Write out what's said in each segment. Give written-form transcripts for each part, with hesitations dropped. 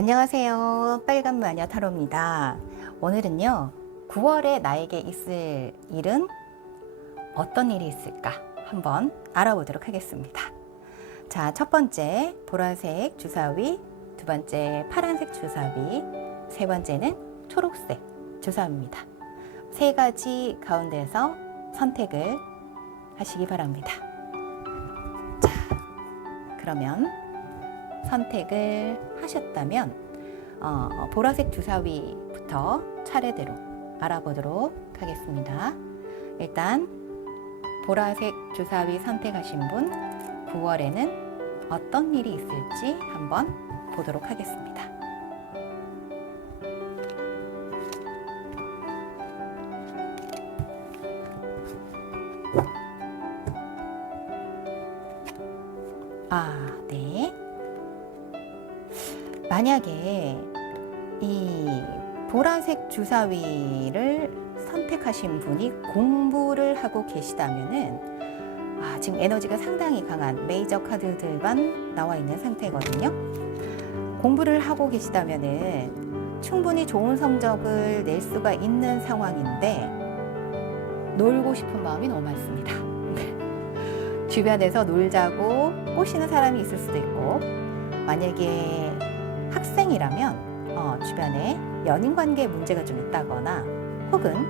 안녕하세요. 빨간 마녀 타로입니다. 오늘은요, 9월에 나에게 있을 일은 어떤 일이 있을까 한번 알아보도록 하겠습니다. 자, 첫 번째 보라색 주사위, 두 번째 파란색 주사위, 세 번째는 초록색 주사위입니다. 세 가지 가운데서 선택을 하시기 바랍니다. 자, 그러면 선택을 하셨다면 보라색 주사위부터 차례대로 알아보도록 하겠습니다. 일단 보라색 주사위 선택하신 분 9월에는 어떤 일이 있을지 한번 보도록 하겠습니다. 네. 만약에 이 보라색 주사위를 선택하신 분이 공부를 하고 계시다면은 지금 에너지가 상당히 강한 메이저 카드들만 나와 있는 상태거든요. 공부를 하고 계시다면은 충분히 좋은 성적을 낼 수가 있는 상황인데 놀고 싶은 마음이 너무 많습니다. 주변에서 놀자고 꼬시는 사람이 있을 수도 있고, 만약에 학생이라면 주변에 연인관계에 문제가 좀 있다거나 혹은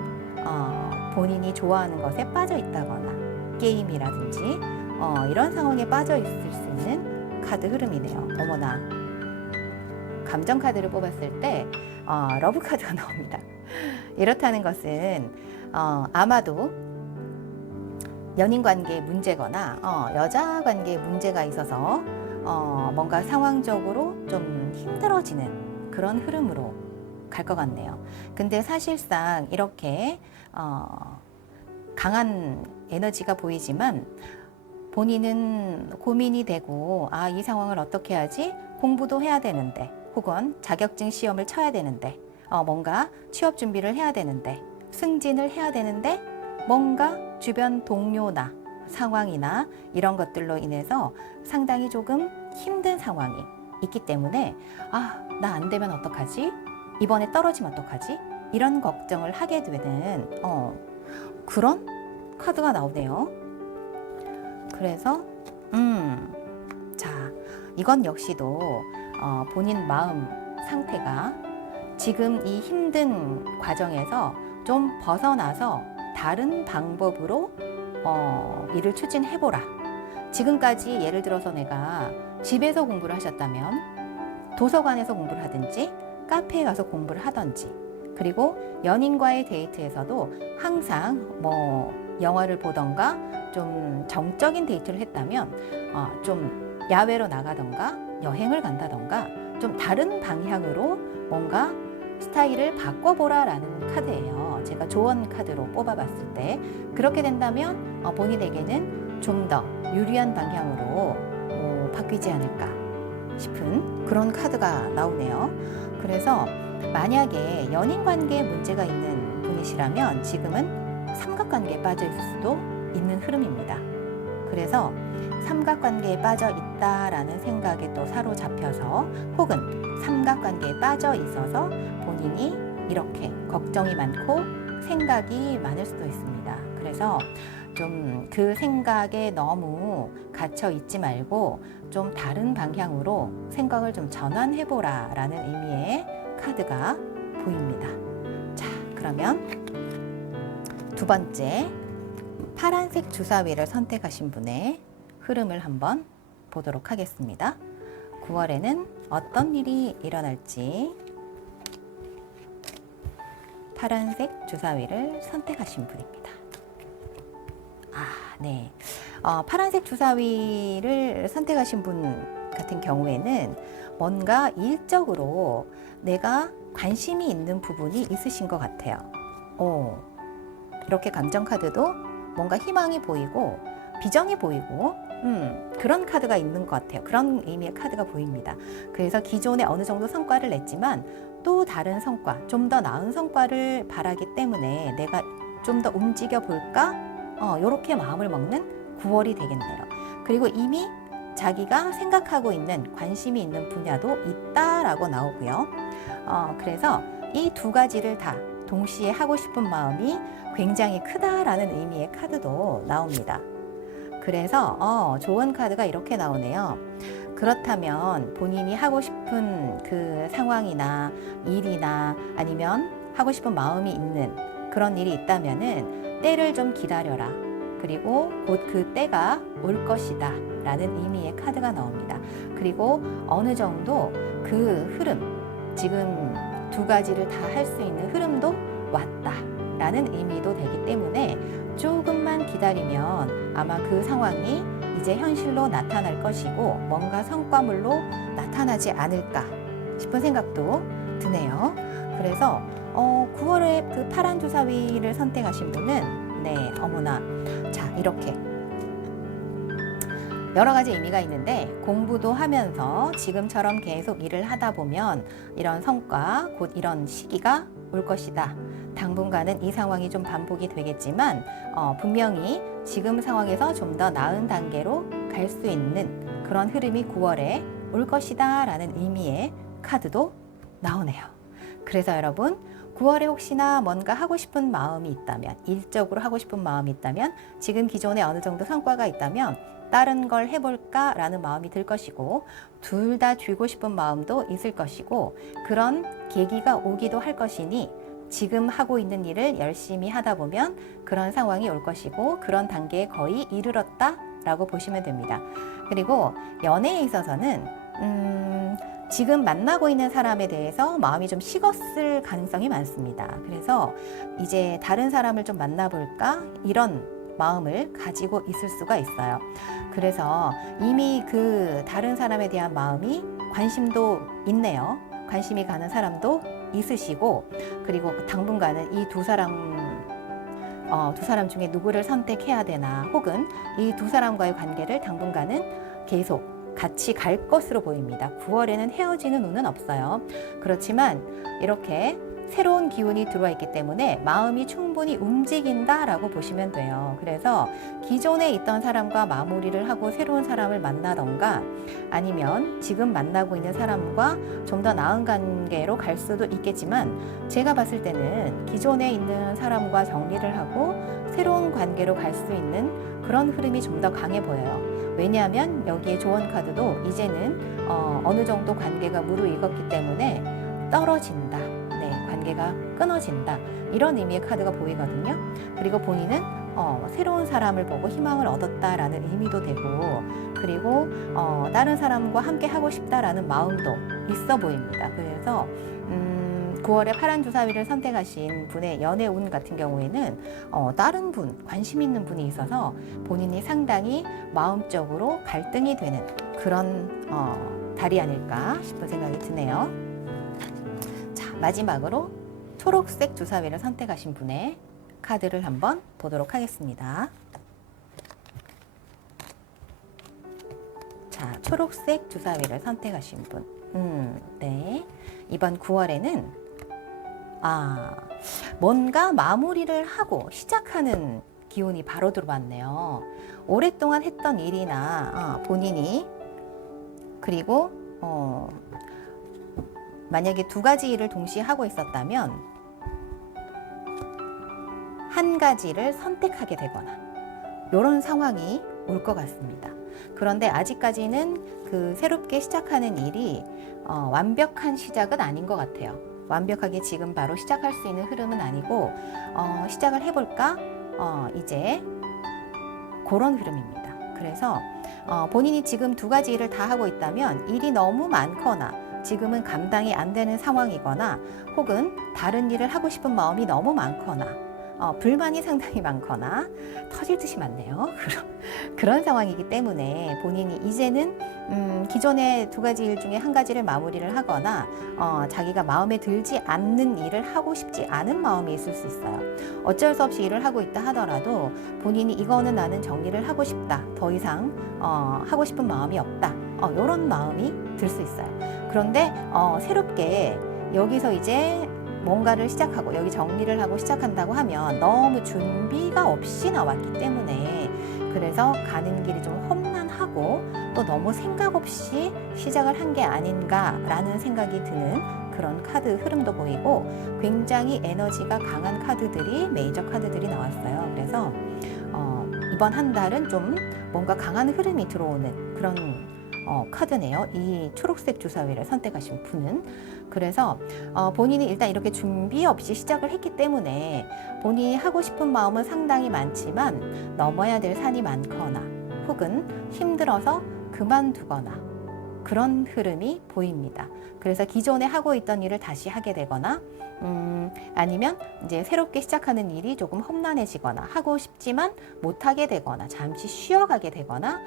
본인이 좋아하는 것에 빠져 있다거나 게임이라든지 이런 상황에 빠져 있을 수 있는 카드 흐름이네요. 어머나, 감정 카드를 뽑았을 때 러브 카드가 나옵니다. 이렇다는 것은 아마도 연인 관계에 문제거나 여자 관계에 문제가 있어서 뭔가 상황적으로 좀 힘들어지는 그런 흐름으로 갈 것 같네요. 근데 사실상 이렇게 강한 에너지가 보이지만 본인은 고민이 되고 이 상황을 어떻게 하지? 공부도 해야 되는데, 혹은 자격증 시험을 쳐야 되는데, 뭔가 취업 준비를 해야 되는데, 승진을 해야 되는데, 뭔가 주변 동료나 상황이나 이런 것들로 인해서 상당히 조금 힘든 상황이 있기 때문에 나 안 되면 어떡하지? 이번에 떨어지면 어떡하지? 이런 걱정을 하게 되는 그런 카드가 나오네요. 그래서 자, 이건 역시도 본인 마음 상태가 지금 이 힘든 과정에서 좀 벗어나서 다른 방법으로 일을 추진해보라. 지금까지 예를 들어서 내가 집에서 공부를 하셨다면 도서관에서 공부를 하든지 카페에 가서 공부를 하든지, 그리고 연인과의 데이트에서도 항상 영화를 보던가 좀 정적인 데이트를 했다면 좀 야외로 나가던가 여행을 간다던가 좀 다른 방향으로 뭔가 스타일을 바꿔보라 라는 카드예요. 제가 조언 카드로 뽑아봤을 때 그렇게 된다면 본인에게는 좀 더 유리한 방향으로 바뀌지 않을까 싶은 그런 카드가 나오네요. 그래서 만약에 연인관계에 문제가 있는 분이시라면 지금은 삼각관계에 빠져 있을 수도 있는 흐름입니다. 그래서 삼각관계에 빠져 있다라는 생각에 또 사로잡혀서, 혹은 삼각관계에 빠져 있어서 본인이 이렇게 걱정이 많고 생각이 많을 수도 있습니다. 그래서 좀 그 생각에 너무 갇혀 있지 말고 좀 다른 방향으로 생각을 좀 전환해보라 라는 의미의 카드가 보입니다. 자, 그러면 두 번째 파란색 주사위를 선택하신 분의 흐름을 한번 보도록 하겠습니다. 9월에는 어떤 일이 일어날지. 파란색 주사위를 선택하신 분입니다. 네. 파란색 주사위를 선택하신 분 같은 경우에는 뭔가 일적으로 내가 관심이 있는 부분이 있으신 것 같아요. 이렇게 감정 카드도 뭔가 희망이 보이고 비전이 보이고 그런 카드가 있는 것 같아요. 그런 의미의 카드가 보입니다. 그래서 기존에 어느 정도 성과를 냈지만 또 다른 성과, 좀 더 나은 성과를 바라기 때문에 내가 좀 더 움직여 볼까? 이렇게 마음을 먹는 9월이 되겠네요. 그리고 이미 자기가 생각하고 있는 관심이 있는 분야도 있다라고 나오고요. 그래서 이 두 가지를 다 동시에 하고 싶은 마음이 굉장히 크다라는 의미의 카드도 나옵니다. 그래서 좋은 카드가 이렇게 나오네요. 그렇다면 본인이 하고 싶은 그 상황이나 일이나 아니면 하고 싶은 마음이 있는 그런 일이 있다면은 때를 좀 기다려라. 그리고 곧 그 때가 올 것이다 라는 의미의 카드가 나옵니다. 그리고 어느 정도 그 흐름, 지금 두 가지를 다 할 수 있는 흐름도 왔다 라는 의미도 되기 때문에 조금만 기다리면 아마 그 상황이 이제 현실로 나타날 것이고 뭔가 성과물로 나타나지 않을까 싶은 생각도 드네요. 그래서 9월에 그 파란 주사위를 선택하신 분은 네, 어머나. 자, 이렇게 여러 가지 의미가 있는데 공부도 하면서 지금처럼 계속 일을 하다 보면 이런 성과, 곧 이런 시기가 올 것이다. 당분간은 이 상황이 좀 반복이 되겠지만 분명히 지금 상황에서 좀 더 나은 단계로 갈 수 있는 그런 흐름이 9월에 올 것이다 라는 의미의 카드도 나오네요. 그래서 여러분 9월에 혹시나 뭔가 하고 싶은 마음이 있다면, 일적으로 하고 싶은 마음이 있다면, 지금 기존에 어느 정도 성과가 있다면 다른 걸 해볼까 라는 마음이 들 것이고, 둘 다 쥐고 싶은 마음도 있을 것이고, 그런 계기가 오기도 할 것이니 지금 하고 있는 일을 열심히 하다 보면 그런 상황이 올 것이고, 그런 단계에 거의 이르렀다 라고 보시면 됩니다. 그리고 연애에 있어서는 지금 만나고 있는 사람에 대해서 마음이 좀 식었을 가능성이 많습니다. 그래서 이제 다른 사람을 좀 만나볼까? 이런 마음을 가지고 있을 수가 있어요. 그래서 이미 그 다른 사람에 대한 마음이 관심도 있네요. 관심이 가는 사람도 있으시고, 그리고 당분간은 이 두 사람 중에 누구를 선택해야 되나, 혹은 이 두 사람과의 관계를 당분간은 계속 같이 갈 것으로 보입니다. 9월에는 헤어지는 운은 없어요. 그렇지만 이렇게 새로운 기운이 들어와 있기 때문에 마음이 충분히 움직인다라고 보시면 돼요. 그래서 기존에 있던 사람과 마무리를 하고 새로운 사람을 만나던가, 아니면 지금 만나고 있는 사람과 좀 더 나은 관계로 갈 수도 있겠지만, 제가 봤을 때는 기존에 있는 사람과 정리를 하고 새로운 관계로 갈 수 있는 그런 흐름이 좀 더 강해 보여요. 왜냐하면 여기에 조언 카드도 이제는 어느 정도 관계가 무르익었기 때문에 떨어진다. 네, 관계가 끊어진다. 이런 의미의 카드가 보이거든요. 그리고 본인은 새로운 사람을 보고 희망을 얻었다라는 의미도 되고, 그리고 다른 사람과 함께 하고 싶다라는 마음도 있어 보입니다. 그래서 9월에 파란 주사위를 선택하신 분의 연애 운 같은 경우에는 다른 분, 관심 있는 분이 있어서 본인이 상당히 마음적으로 갈등이 되는 그런 달이 아닐까 싶은 생각이 드네요. 자, 마지막으로 초록색 주사위를 선택하신 분의 카드를 한번 보도록 하겠습니다. 자, 초록색 주사위를 선택하신 분. 네. 이번 9월에는 뭔가 마무리를 하고 시작하는 기운이 바로 들어왔네요. 오랫동안 했던 일이나 본인이, 그리고 만약에 두 가지 일을 동시에 하고 있었다면 한 가지를 선택하게 되거나 이런 상황이 올 것 같습니다. 그런데 아직까지는 그 새롭게 시작하는 일이 완벽한 시작은 아닌 것 같아요. 완벽하게 지금 바로 시작할 수 있는 흐름은 아니고 시작을 해볼까? 이제 그런 흐름입니다. 그래서 본인이 지금 두 가지 일을 다 하고 있다면 일이 너무 많거나 지금은 감당이 안 되는 상황이거나, 혹은 다른 일을 하고 싶은 마음이 너무 많거나 불만이 상당히 많거나 터질 듯이 많네요. 그런 상황이기 때문에 본인이 이제는 기존의 두 가지 일 중에 한 가지를 마무리를 하거나 자기가 마음에 들지 않는 일을 하고 싶지 않은 마음이 있을 수 있어요. 어쩔 수 없이 일을 하고 있다 하더라도 본인이 이거는 나는 정리를 하고 싶다, 더 이상 하고 싶은 마음이 없다, 이런 마음이 들 수 있어요. 그런데 새롭게 여기서 이제 뭔가를 시작하고 여기 정리를 하고 시작한다고 하면 너무 준비가 없이 나왔기 때문에 그래서 가는 길이 좀 험난하고 또 너무 생각 없이 시작을 한 게 아닌가라는 생각이 드는 그런 카드 흐름도 보이고 굉장히 에너지가 강한 카드들이 메이저 카드들이 나왔어요. 그래서 이번 한 달은 좀 뭔가 강한 흐름이 들어오는 그런 카드네요. 이 초록색 주사위를 선택하신 분은. 그래서 본인이 일단 이렇게 준비 없이 시작을 했기 때문에 본인이 하고 싶은 마음은 상당히 많지만 넘어야 될 산이 많거나 혹은 힘들어서 그만두거나 그런 흐름이 보입니다. 그래서 기존에 하고 있던 일을 다시 하게 되거나 아니면 이제 새롭게 시작하는 일이 조금 험난해지거나 하고 싶지만 못하게 되거나 잠시 쉬어가게 되거나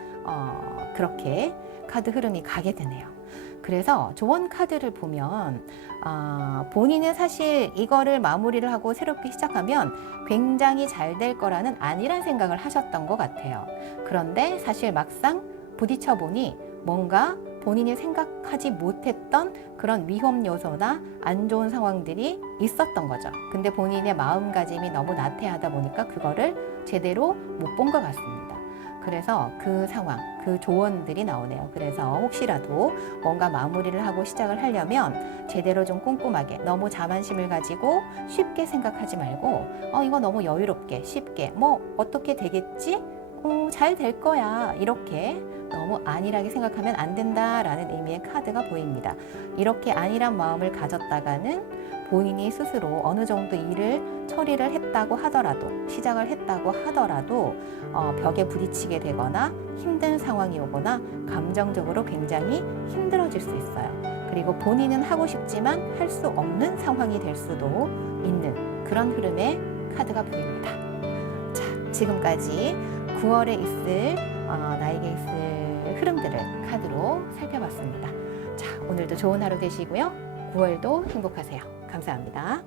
그렇게 카드 흐름이 가게 되네요. 그래서 조언 카드를 보면 본인은 사실 이거를 마무리를 하고 새롭게 시작하면 굉장히 잘 될 거라는 안일한 생각을 하셨던 것 같아요. 그런데 사실 막상 부딪혀 보니 뭔가 본인이 생각하지 못했던 그런 위험 요소나 안 좋은 상황들이 있었던 거죠. 근데 본인의 마음가짐이 너무 나태하다 보니까 그거를 제대로 못 본 것 같습니다. 그래서 그 상황, 그 조언들이 나오네요. 그래서 혹시라도 뭔가 마무리를 하고 시작을 하려면 제대로 좀 꼼꼼하게 너무 자만심을 가지고 쉽게 생각하지 말고 이거 너무 여유롭게 쉽게 뭐 어떻게 되겠지? 잘 될 거야. 이렇게 너무 안일하게 생각하면 안 된다라는 의미의 카드가 보입니다. 이렇게 안일한 마음을 가졌다가는 본인이 스스로 어느 정도 일을 처리를 했다고 하더라도 시작을 했다고 하더라도 벽에 부딪히게 되거나 힘든 상황이 오거나 감정적으로 굉장히 힘들어질 수 있어요. 그리고 본인은 하고 싶지만 할 수 없는 상황이 될 수도 있는 그런 흐름의 카드가 보입니다. 자, 지금까지 9월에 있을 나에게 있을 흐름들을 카드로 살펴봤습니다. 자, 오늘도 좋은 하루 되시고요. 9월도 행복하세요. 감사합니다.